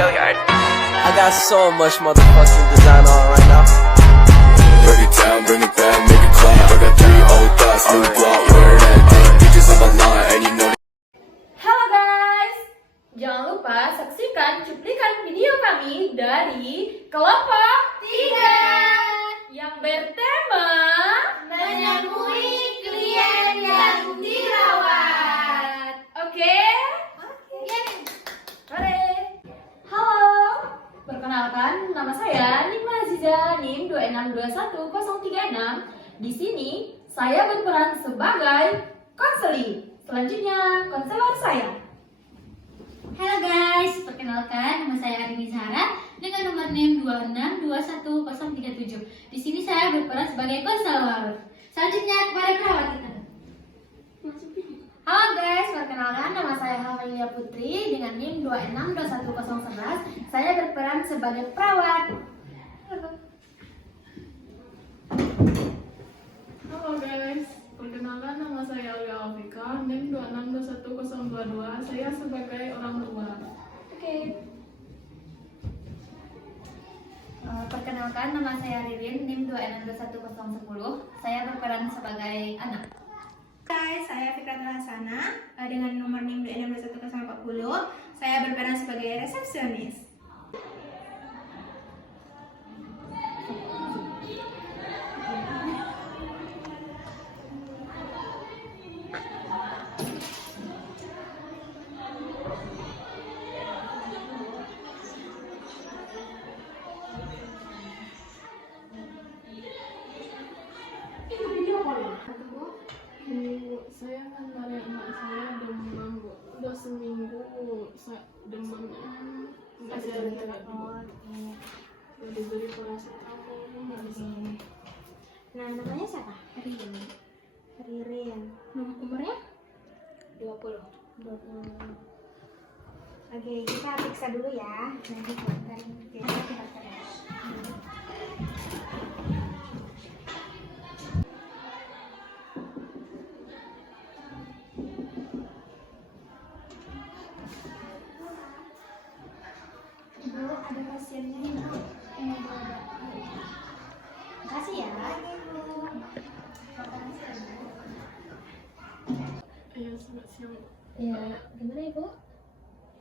I got so much motherfucking design on right now. Break it down, bring it back, make it clap. I got 3 old thoughts, new block, where that thing. Bitches on my line, and you know. Halo guys, jangan lupa saksikan cuplikan video kami dari kelompok 3 yang bertema menemui klien yang dirawat. Oke? Mari. Halo, perkenalkan nama saya Nikma Aziza NIM 2621036. Di sini saya berperan sebagai konseling. Selanjutnya, konselor saya. Halo guys, perkenalkan nama saya Arini Zahra dengan nomor NIM 2621037. Di sini saya berperan sebagai konselor. Selanjutnya kepada perawat kita. Halo guys, perkenalkan nama saya Hamalia Putri dengan NIM 2621011. Saya berperan sebagai perawat. Halo guys, perkenalkan nama saya Aulia Alfika, NIM 2621022. Saya sebagai orang tua. Oke. Perkenalkan nama saya Ririn, NIM 2621010. Saya berperan sebagai anak. Hai, saya Fikratul Hasana dengan nomor NIM 2621040. Saya berperan sebagai resepsionis. Saya ngantarin anak saya demam, Bu. Udah seminggu demamnya nggak ada. Udah diberi paracetamol nggak bisa. Nah, namanya siapa? Ririn. Ririn. Umurnya 20. Oke, kita periksa dulu ya. Nanti kita Ibu, ada pasiennya ini. kasih ya. Iya, selamat siang. Ya, gimana Ibu?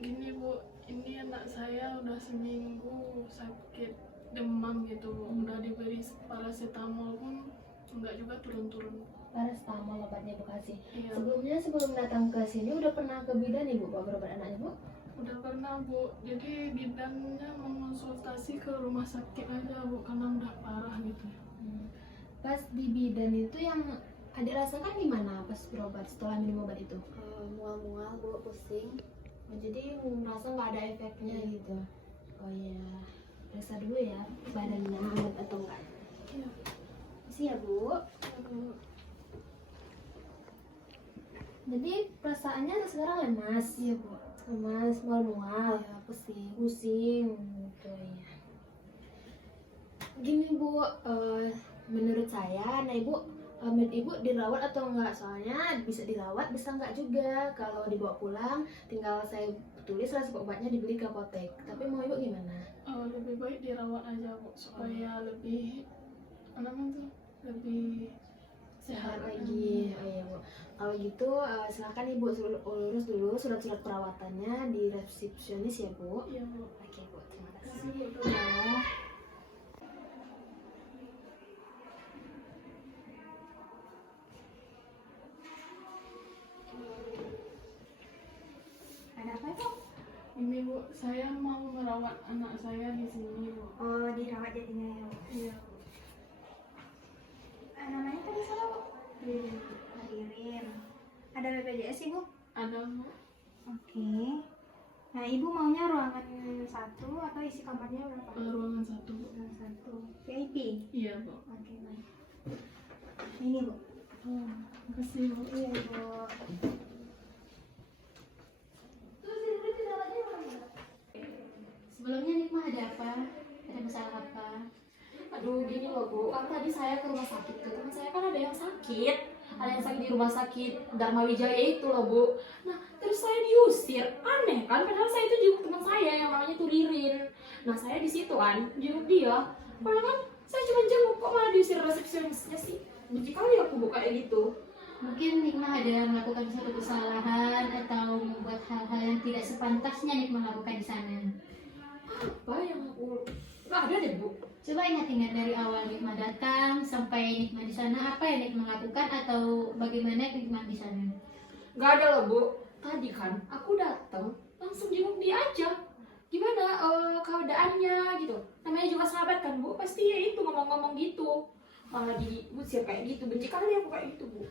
Gini Bu, ini anak saya udah seminggu sakit demam gitu Bu. Udah diberi paracetamol pun enggak juga turun-turun. Paracetamol obatnya Ibu kasih. Iya. Sebelum datang ke sini udah pernah ke bidan Ibu bawa berobat anaknya Bu? Udah pernah Bu, jadi bidannya mengonsultasi ke rumah sakit aja Bu, karena udah parah gitu. Pas di bidan itu yang adik rasakan gimana pas berobat setelah minum obat itu? Mual-mual, Bu, pusing. Oh, jadi merasa nggak ada efeknya gitu. Oh iya, periksa dulu ya badannya hangat atau enggak. Iya. Isi ya Bu. Jadi perasaannya sekarang lemas. Iya, Bu. Lemas, mual-mual, Ya, pusing. pusing gitu ya. Gini Bu, menurut saya, nah Ibu dirawat atau enggak? Soalnya bisa dirawat, bisa enggak juga. Kalau dibawa pulang, tinggal saya tulis resep obatnya dibeli ke apotek. Tapi mau Ibu gimana? Lebih baik dirawat aja Bu, supaya lebih lebih Sehat lagi. Oh iya Bu. Kalau gitu silakan Ibu urus dulu surat-surat perawatannya di resepsionis ya Bu. Iya Bu. Oke Bu, terima kasih Bu ya. Ada apa itu? Ini Bu, saya mau merawat anak saya di sini Bu. Oh, dirawat jadinya ya, Bu. Iya. Namanya tadi siapa, Bu? Iya. Ririn. Ada BPJS sih, Bu? Ada Bu. Oke. Nah, Ibu maunya ruangan 1 atau isi kamarnya berapa? Ruangan 1 Bu. Ruangan 1. VIP? Iya Bu. Oke, baik. Ini, Bu. Makasih Bu. Iya, Bu. Sebelumnya Nikmah ada apa? Ada masalah apa? Aduh gini loh Bu, kan tadi saya ke rumah sakit tuh, teman saya kan ada yang sakit. Ada yang sakit di rumah sakit Dharma Wijaya itu loh Bu. Nah terus saya diusir, aneh kan? Padahal saya itu juga teman saya yang namanya tuh Ririn. Nah saya di situ kan jenguk dia, padahal kan saya cuma jenguk kok malah diusir resepsionisnya sih. Jadi kali aku buka kayak gitu. Mungkin Nikmah ada melakukan suatu kesalahan atau membuat hal-hal yang tidak sepantasnya Nikmah lakukan di sana. Apa yang aku nggak ada deh Bu. Coba ingat-ingat dari awal Nikmah datang sampai Nikmah di sana, apa yang Nikmah lakukan atau bagaimana Nikmah di sana? Nggak ada loh Bu. Tadi kan aku datang langsung jenguk dia aja. Gimana keadaannya gitu. Namanya juga sahabat kan Bu, pasti ya itu ngomong-ngomong gitu. Malah diusir kayak gitu. Benci kali aku kayak gitu Bu.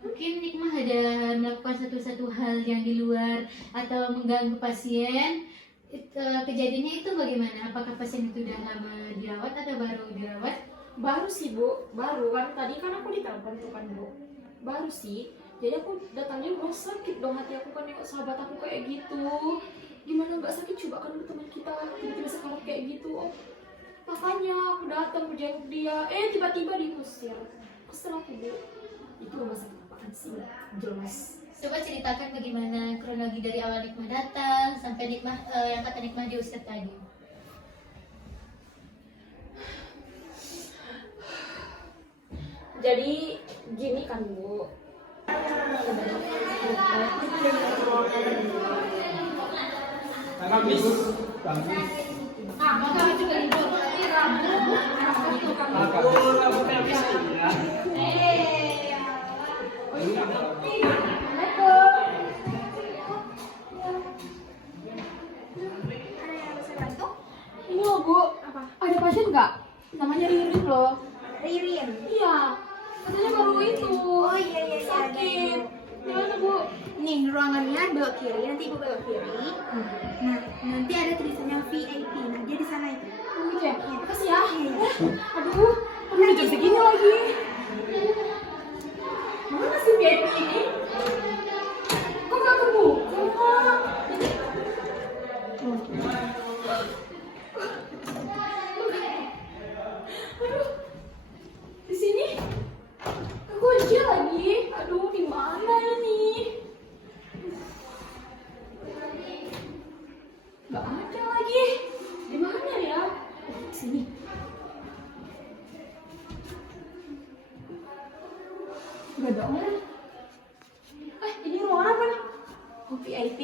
Mungkin Nikmah ada melakukan satu hal yang di luar atau mengganggu pasien. Kejadiannya itu bagaimana? Apakah pasien itu udah lama dirawat atau baru dirawat? Baru sih Bu, baru kan tadi kan aku ditelepon tuh kan Bu. Baru sih. Jadi aku datangnya udah sakit dong hati aku kan nengok sahabat aku kayak gitu. Gimana nggak sakit coba kan teman kita tiba-tiba sekarang kayak gitu. Oh, makanya aku datang jenguk dia. Tiba-tiba diusir. Kesel aku Bu. Itu rumah sakit apaan sih? Jelas. Coba ceritakan bagaimana kronologi dari awal Nikmah datang sampai Nikmah yang kata Nikmah diusir tadi. Jadi gini kan Bu. Ini loh Bu, ada pasien nggak? Namanya Ririn loh. Ririn. Iya, katanya baru itu. Oh iya Sakit. Gimana Bu? Nih ruangannya belok kiri, nanti ibu belok kiri. Nah nanti ada tulisannya VIP. Nah dia di sana itu. Oh gitu ya? Makasih ya. Iya. Aduh udah jam segini lagi. Mana sih VIP ini? Kok gak kebuka? Aduh, di sini kunci lagi. Aduh, di mana ini? Gak ada lagi. Di mana ya? Di sini. Gak ada orang. Ini ruangan apa nih? Oh, VIP.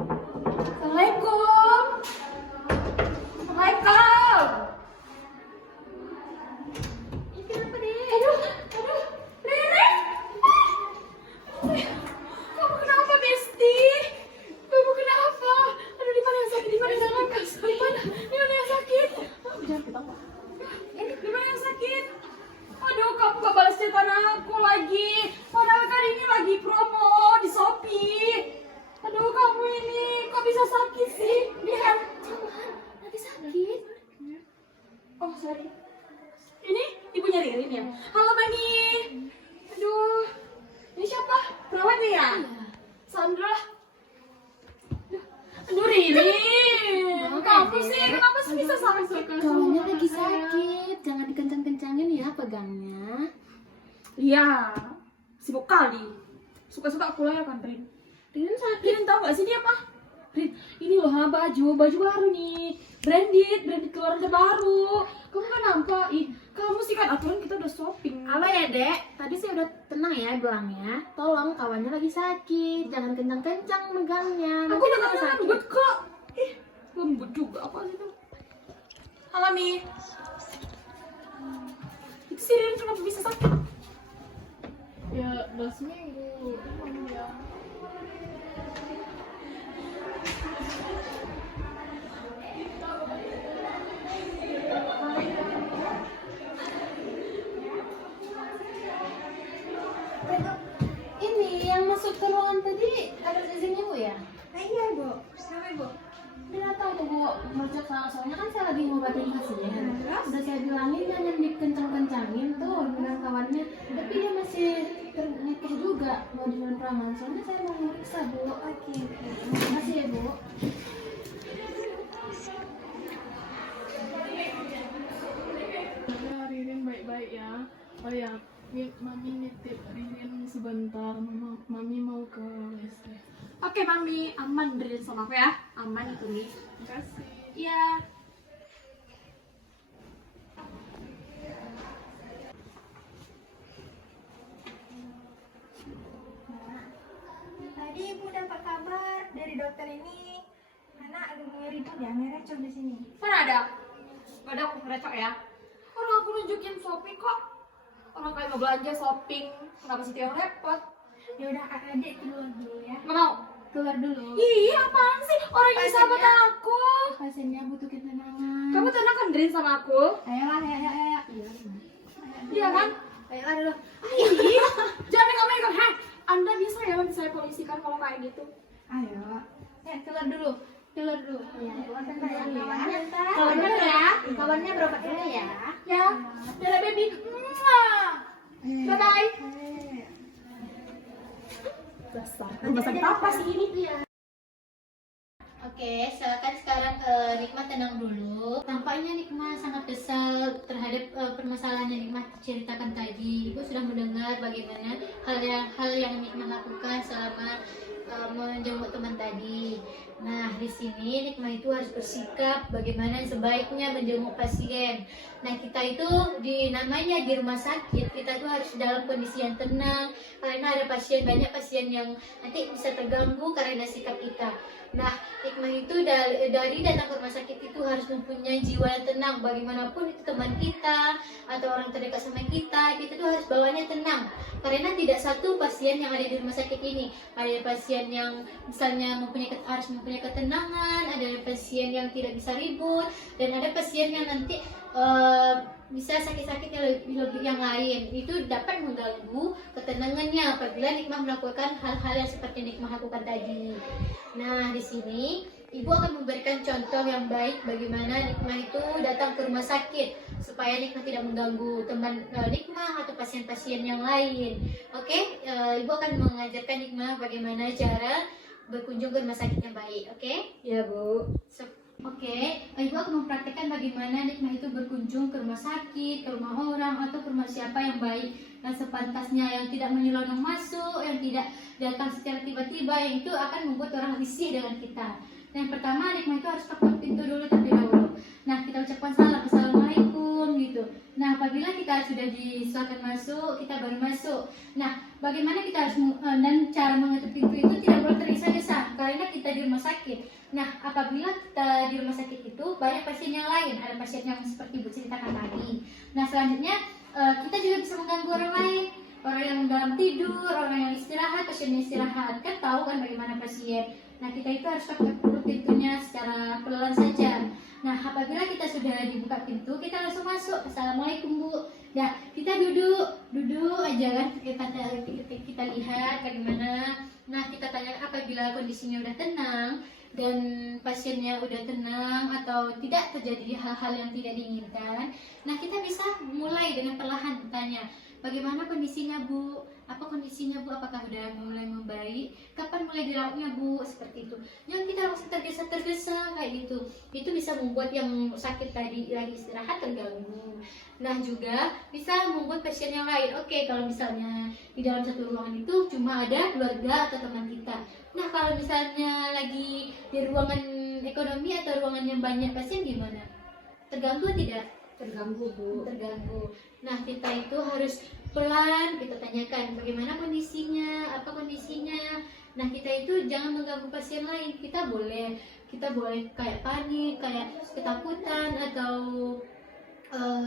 Assalamualaikum. Assalamualaikum. Ini kenapa deh? Aduh, Rere. Kamu kenapa, Besti? Kamu kenapa? Aduh, di mana yang sakit? Di mana yang sakit? Di mana? Di mana yang sakit? Jangan ketawa. Di mana yang sakit? Aduh, kamu gak balas chatan aku lagi. Padahal kan ini lagi promo di Shopee. Aduh, kamu ini kok bisa sakit sih? Lihat. Lagi sakit. Oh, sorry. Ini ibunya Ririn ya? Halo, Bani. Aduh. Ini siapa? Perawatnya ya? Sandra. Aduh, Ririn. Kamu sih, kenapa sih bisa sakit? Kawannya lagi sakit, jangan dikencang-kencangin ya pegangnya. Iya, sibuk kali. Suka-suka aku lah ya kan, Rin. Rin sakit. Rin tahu gak sih dia apa? Rin, ini loh baju baru nih. Branded keluaran terbaru. Kamu kan nampak, kamu sih kan aturan kita udah shopping. Halo ya dek, tadi saya udah tenang ya bilangnya. Tolong kawannya lagi sakit, jangan kencang-kencang megangnya. Aku Nanti udah kalau kan lembut kok. Lembut juga apa sih itu? Halo Mi. Itu sih Rin kenapa bisa sakit? Ya udah seminggu. Ya. ini yang masuk ke ruangan tadi ada izinnya Bu ya? Iya Bu. Kenapa Bu? Dia tahu tuh Bu, mercek soalnya kan saya lagi ngobatin pasien. Terus? Udah saya bilangin jangan dikencang-kencangin tuh dengan kawannya. Tapi dia masih terngekeh juga mau diminum ramuan. Soalnya saya mau meriksa Bu. Oke. Terima kasih ya Bu. Ya, Ririn baik-baik ya. Oh ya, Mami nitip Ririn sebentar. Mami mau ke WC. Oke Mami, aman Rin sama aku ya. Aman itu nih. Terima kasih. Iya. Tadi Ibu dapat kabar dari dokter ini, anak agak ngeribut ya, ngerecok di sini. Mana ada? Gak ada aku ngerecok ya. Orang aku nunjukin shopping kok. Orang kayak mau belanja shopping, kenapa sih yang repot? Ya udah adik keluar dulu ya. Nggak mau. Keluar dulu. Ih, apaan sih? Orang ini sahabatan aku. Pasiennya butuh ketenangan. Kamu tenang kan Drin sama aku? Ayolah, ayo. Iya kan? Ayolah dulu. Ih, jangan megang-megang. Hei, Anda bisa ya saya polisikan kalau kayak gitu. Ayo. Keluar dulu. Keluar dulu. Ya, keluarkan dulu ya. Kawannya ya. Kawannya berobat dulu ya. Ya, dadah baby. Mwah. Bye-bye. Rumah sakit apa sih ini? Oke, silakan sekarang Nikmat tenang dulu. Tampaknya Nikmat sangat kesal terhadap permasalahan yang Nikmat ceritakan tadi. Ibu sudah mendengar bagaimana hal yang Nikmat lakukan selama menjenguk teman tadi. Nah, di sini Nikmat itu harus bersikap bagaimana sebaiknya menjenguk pasien. Nah, kita itu namanya di rumah sakit, kita itu harus dalam kondisi yang tenang karena ada banyak pasien yang nanti bisa terganggu karena sikap kita. Nah, Nikmat itu dari datang ke rumah sakit itu harus mempunyai jiwa yang tenang. Bagaimanapun itu teman kita atau orang terdekat sama kita itu harus bawanya tenang. Karena tidak satu pasien yang ada di rumah sakit ini. Ada pasien yang misalnya harus mempunyai ketenangan, ada pasien yang tidak bisa ribut, dan ada pasien yang nanti bisa sakit-sakit yang lain. Itu dapat mengganggu ketenangannya apabila Nikmat melakukan hal-hal yang seperti Nikmat lakukan tadi. Nah, di sini Ibu akan memberikan contoh yang baik bagaimana Nikmat itu datang ke rumah sakit supaya Nikmat tidak mengganggu teman Nikmat atau pasien-pasien yang lain. Oke, Ibu akan mengajarkan Nikmat bagaimana cara berkunjung ke rumah sakit yang baik. Oke? Ya, Bu. Oke, Ibu akan mempraktekkan bagaimana Nikmat itu berkunjung ke rumah sakit, ke rumah orang, atau ke rumah siapa yang baik dan sepantasnya, yang tidak menyelonong masuk, yang tidak datang secara tiba-tiba, yang itu akan membuat orang risih dengan kita. Nah, yang pertama Nikmat itu harus ketuk pintu dulu terlebih dahulu. Nah, kita ucapkan salam, assalamualaikum gitu. Nah, apabila kita sudah disilakan masuk, kita baru masuk. Nah, bagaimana kita harus dan cara mengetuk pintu itu tidak boleh tergesa-gesa karena kita di rumah sakit. Nah, apabila kita di rumah sakit itu banyak pasien yang lain, ada pasien yang seperti Ibu ceritakan tadi. Nah, selanjutnya kita juga bisa mengganggu orang lain, orang yang dalam tidur, orang yang istirahat, pasien yang istirahat. Kan tahu kan bagaimana pasien. Nah, kita itu harus ketuk pintunya secara pelan saja. Nah, apabila kita sudah dibuka pintu, kita langsung masuk. Assalamualaikum, Bu. Nah, kita duduk aja kan. Kita lihat bagaimana. Nah, kita tanya apabila kondisinya udah tenang dan pasiennya udah tenang atau tidak terjadi hal-hal yang tidak diinginkan. Nah, kita bisa mulai dengan perlahan bertanya, bagaimana kondisinya, Bu? Apa kondisinya, Bu? Apakah udah mulai membaik? Kapan mulai dirawatnya, Bu? Seperti itu. Jangan kita langsung tergesa-tergesa kayak gitu. Itu bisa membuat yang sakit tadi lagi istirahat terganggu. Nah, juga bisa membuat pasien yang lain. Oke, kalau misalnya di dalam satu ruangan itu cuma ada keluarga atau teman kita. Nah, kalau misalnya lagi di ruangan ekonomi atau ruangan yang banyak pasien gimana? Terganggu tidak? Terganggu, Bu. Terganggu. Nah, kita itu harus pelan, kita tanyakan bagaimana kondisinya, apa kondisinya. Nah, kita itu jangan mengganggu pasien lain. Kita boleh kayak panik, kayak ketakutan atau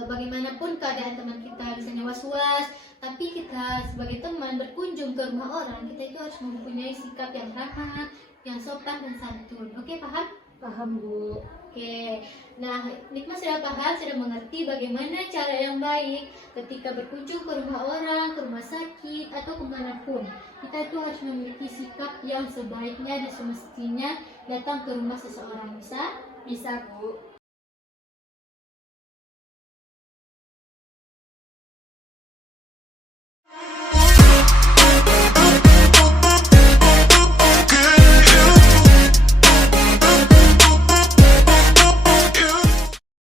bagaimanapun keadaan teman kita, misalnya was-was, tapi kita sebagai teman berkunjung ke rumah orang, kita itu harus mempunyai sikap yang ramah, yang sopan dan santun. Oke, paham? Paham, Bu. Oke, nah Nikmat sudah paham, sudah mengerti bagaimana cara yang baik ketika berkunjung ke rumah orang, ke rumah sakit, atau kemanapun. Kita itu harus memiliki sikap yang sebaiknya dan semestinya datang ke rumah seseorang. Bisa? Bisa, Bu.